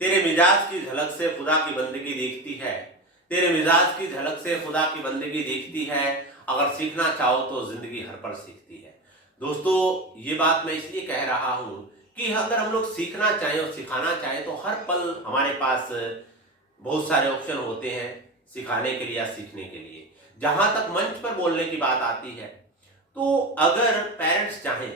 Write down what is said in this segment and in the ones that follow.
तेरे मिजाज की झलक से खुदा की बंदगी दिखती है। तेरे मिजाज की झलक से खुदा की बंदगी दिखती है। अगर सीखना चाहो तो जिंदगी हर पल सीखती है। दोस्तों, ये बात मैं इसलिए कह रहा हूं कि अगर हम लोग सीखना चाहें और सिखाना चाहें तो हर पल हमारे पास बहुत सारे ऑप्शन होते हैं सिखाने के लिए या सीखने के लिए। जहां तक मंच पर बोलने की बात आती है, तो अगर पेरेंट्स चाहें,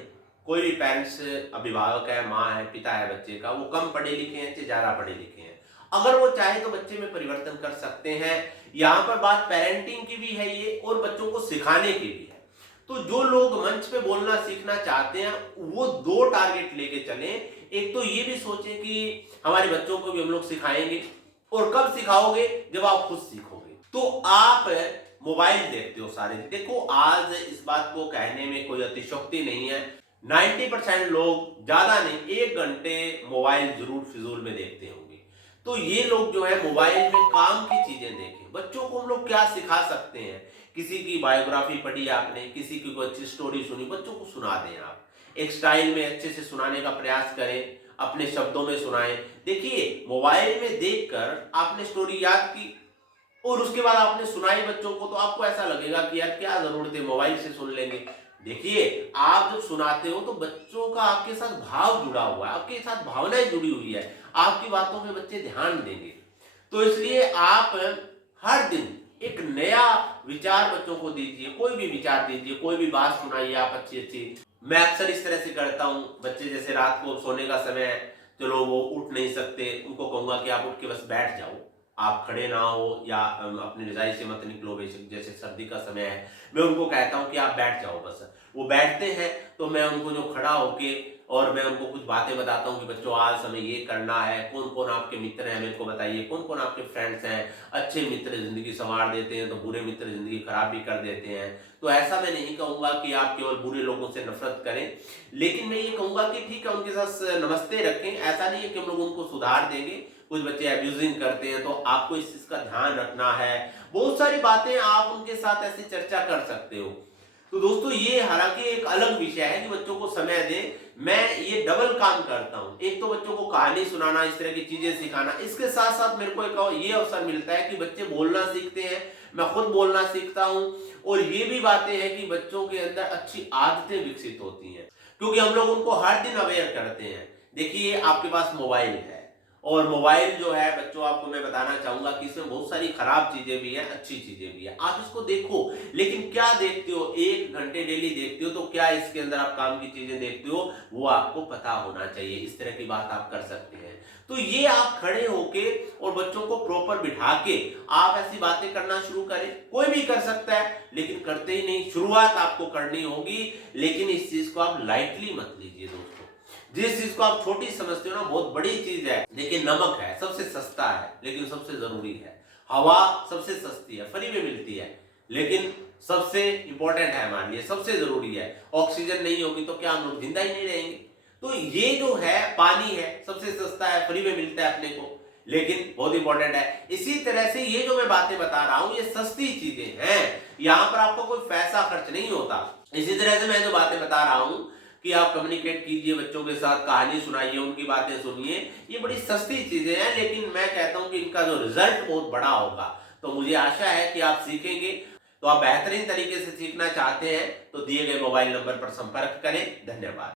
कोई भी पेरेंट्स, अभिभावक है, माँ है, पिता है बच्चे का, वो कम पढ़े लिखे हैं चाहे ज़्यादा पढ़े लिखे हैं, अगर वो चाहे तो बच्चे में परिवर्तन कर सकते हैं। यहाँ पर बात पेरेंटिंग की भी है ये, और बच्चों को सिखाने की भी है। तो जो लोग मंच पे बोलना सीखना चाहते हैं वो दो टारगेट लेके चलें। एक तो ये भी सोचें कि हमारे बच्चों को भी हम लोग सिखाएंगे, और कब सिखाओगे, जब आप खुद सीखोगे। तो आप मोबाइल देखते हो सारे, देखो आज इस बात को कहने में कोई अतिशयोक्ति नहीं है। 90% लोग, ज्यादा नहीं, 1 घंटे मोबाइल जरूर फिजूल में देखते होंगे। तो ये लोग जो है मोबाइल में काम की चीजें देखें। बच्चों को हम लोग क्या सिखा सकते हैं? किसी की बायोग्राफी पढ़ी आपने, किसी की कोई अच्छी स्टोरी सुनी, बच्चों को सुना दें। आप एक स्टाइल में अच्छे से सुनाने का प्रयास करें, अपने शब्दों में सुनाएं। देखिए, मोबाइल में देखकर आपने स्टोरी याद की और उसके बाद आपने सुनाई बच्चों को, तो आपको ऐसा लगेगा कि यार क्या जरूरत है, मोबाइल से सुन लेंगे। देखिए, आप जब सुनाते हो तो बच्चों का आपके साथ भाव जुड़ा हुआ है, आपके साथ भावनाएं जुड़ी हुई है, आपकी बातों में बच्चे ध्यान देंगे। तो इसलिए आप हर दिन एक नया विचार बच्चों को दीजिए, कोई भी विचार दीजिए, कोई भी बात सुनाइए आप अच्छी अच्छी। मैं अक्सर इस तरह से करता हूँ, बच्चे जैसे रात को सोने का समय है, चलो वो उठ नहीं सकते, उनको कहूंगा कि आप उठ के बस बैठ जाओ, आप खड़े ना हो या अपनी रजाई से मत निकलो। बेशक जैसे सर्दी का समय है, मैं उनको कहता हूँ कि आप बैठ जाओ बस। वो बैठते हैं तो मैं उनको जो खड़ा होके और मैं उनको कुछ बातें बताता हूँ कि बच्चों आज हमें ये करना है, कौन कौन आपके मित्र हैं मेरे को बताइए, कौन कौन आपके फ्रेंड्स हैं। अच्छे मित्र जिंदगी संवार देते हैं तो बुरे मित्र जिंदगी खराब भी कर देते हैं। तो ऐसा मैं नहीं कहूंगा कि आप केवल बुरे लोगों से नफरत करें, लेकिन मैं ये कहूंगा कि ठीक है, उनके साथ नमस्ते रखें। ऐसा नहीं है कि हम लोग उनको सुधार देंगे। कुछ बच्चे अब्यूजिंग करते हैं तो आपको इस चीज का ध्यान रखना है। बहुत सारी बातें आप उनके साथ ऐसे चर्चा कर सकते हो। तो दोस्तों, ये हालांकि एक अलग विषय है कि बच्चों को समय दें। मैं ये डबल काम करता हूं, एक तो बच्चों को कहानी सुनाना, इस तरह की चीजें सिखाना, इसके साथ साथ मेरे को एक ये अवसर मिलता है कि बच्चे बोलना सीखते हैं, मैं खुद बोलना सीखता हूं। और ये भी बातें हैं कि बच्चों के अंदर अच्छी आदतें विकसित होती हैं, क्योंकि हम लोग उनको हर दिन अवेयर करते हैं। देखिए, आपके पास मोबाइल है, और मोबाइल जो है बच्चों, आपको मैं बताना चाहूंगा कि इसमें बहुत सारी खराब चीजें भी हैं, अच्छी चीजें भी हैं। आप इसको देखो, लेकिन क्या देखते हो? 1 घंटे डेली देखते हो तो क्या इसके अंदर आप काम की चीजें देखते हो, वो आपको पता होना चाहिए। इस तरह की बात आप कर सकते हैं। तो ये आप खड़े होके और बच्चों को प्रॉपर बिठा के आप ऐसी बातें करना शुरू करें। कोई भी कर सकता है, लेकिन करते ही नहीं। शुरुआत आपको करनी होगी, लेकिन इस चीज को आप लाइटली मत लीजिए दोस्तों। जिस चीज को आप छोटी समझते हो ना, बहुत बड़ी चीज है। देखिए, नमक है, सबसे सस्ता है लेकिन सबसे जरूरी है। हवा सबसे सस्ती है, फ्री में मिलती है, लेकिन सबसे इंपॉर्टेंट है हमारे लिए, सबसे जरूरी है। ऑक्सीजन नहीं होगी तो क्या हम लोग जिंदा ही नहीं रहेंगे? तो ये जो है, पानी है, सबसे सस्ता है, फ्री में मिलता है अपने को, लेकिन बहुत इंपॉर्टेंट है। इसी तरह से ये जो मैं बातें बता रहा हूं, ये सस्ती चीजें हैं, यहां पर आपको कोई पैसा खर्च नहीं होता। इसी तरह से मैं जो बातें बता रहा हूं कि आप कम्युनिकेट कीजिए बच्चों के साथ, कहानी सुनाइए, उनकी बातें सुनिए, ये बड़ी सस्ती चीजें हैं, लेकिन मैं कहता हूं कि इनका जो रिजल्ट बहुत बड़ा होगा। तो मुझे आशा है कि आप सीखेंगे। तो आप बेहतरीन तरीके से सीखना चाहते हैं तो दिए गए मोबाइल नंबर पर संपर्क करें। धन्यवाद।